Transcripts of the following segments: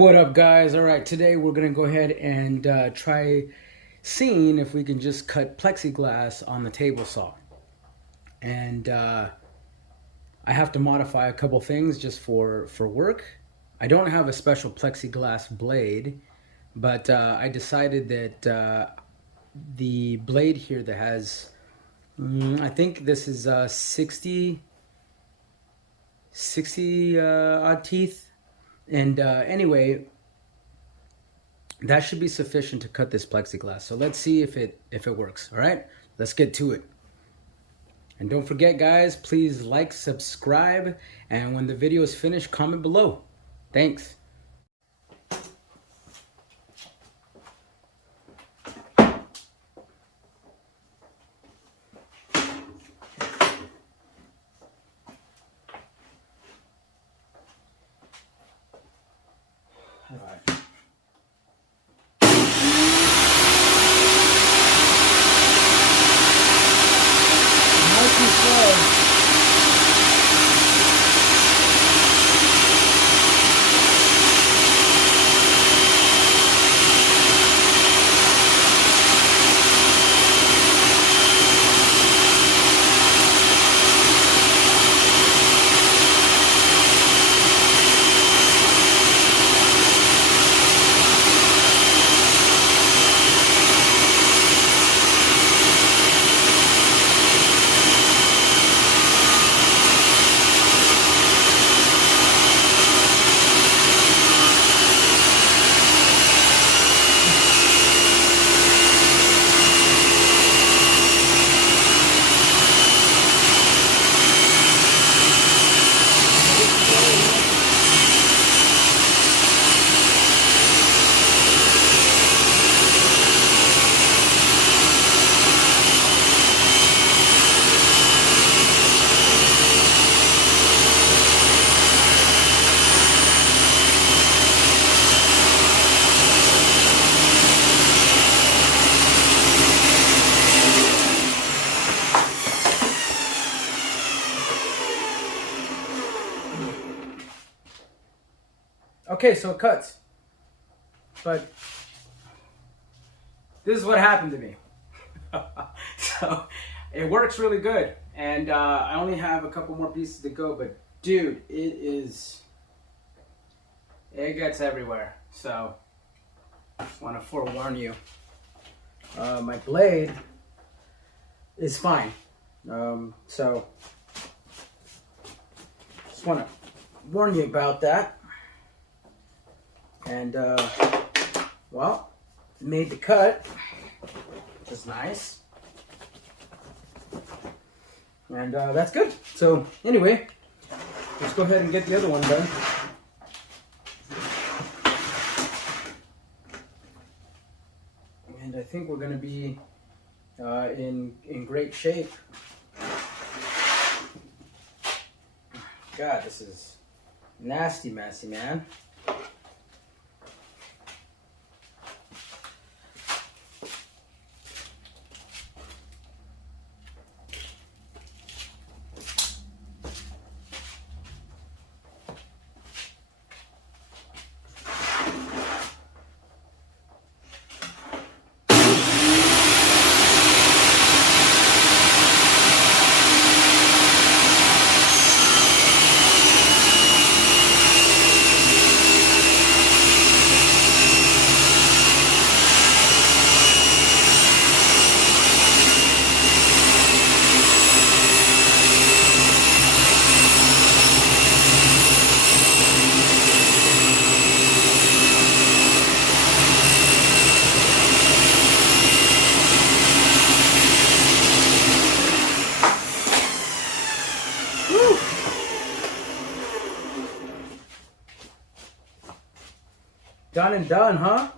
What up, guys? All right, today we're gonna go ahead and try seeing if we can just cut plexiglass on the table saw. And I have to modify a couple things just for work. I don't have a special plexiglass blade, but I decided that the blade here that has, I think this is 60 odd teeth. And anyway, that should be sufficient to cut this plexiglass. So let's see if it works. All right, let's get to it. And don't forget, guys, please like, subscribe, and when the video is finished, comment below. Thanks. All right. Nice and slow. Okay, so it cuts, but this is what happened to me. So it works really good, and I only have a couple more pieces to go, but dude, it gets everywhere. So I just want to forewarn you, my blade is fine. So just want to warn you about that. And, well, made the cut, which is nice. And that's good. So, anyway, let's go ahead and get the other one done. And I think we're going to be in great shape. God, this is nasty, messy, man. Done and done, huh?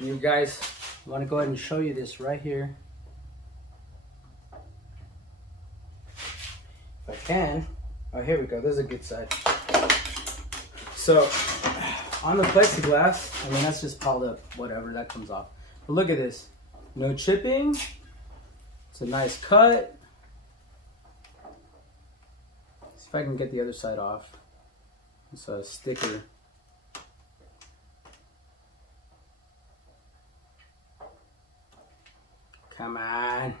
You guys want to go ahead and show you this right here. If I can. Oh, here we go. This is a good side. So, on the plexiglass, I mean, that's just piled up. Whatever, that comes off. But look at this. No chipping. It's a nice cut. See if I can get the other side off. It's a sticker. Come on.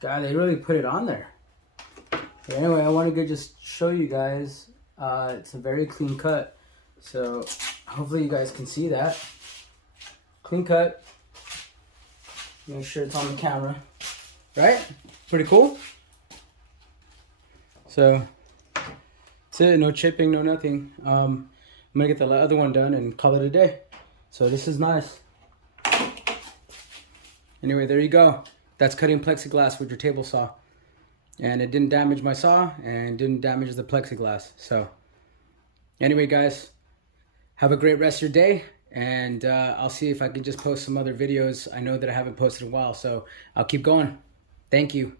God, they really put it on there. But anyway, I wanted to just show you guys. It's a very clean cut. So hopefully you guys can see that. Clean cut. Make sure it's on the camera. Right? Pretty cool. So that's it. No chipping, no nothing. I'm gonna get the other one done and call it a day. So this is nice. Anyway, there you go. That's cutting plexiglass with your table saw. And it didn't damage my saw and didn't damage the plexiglass. So anyway, guys, have a great rest of your day. And I'll see if I can just post some other videos. I know that I haven't posted in a while, so I'll keep going. Thank you.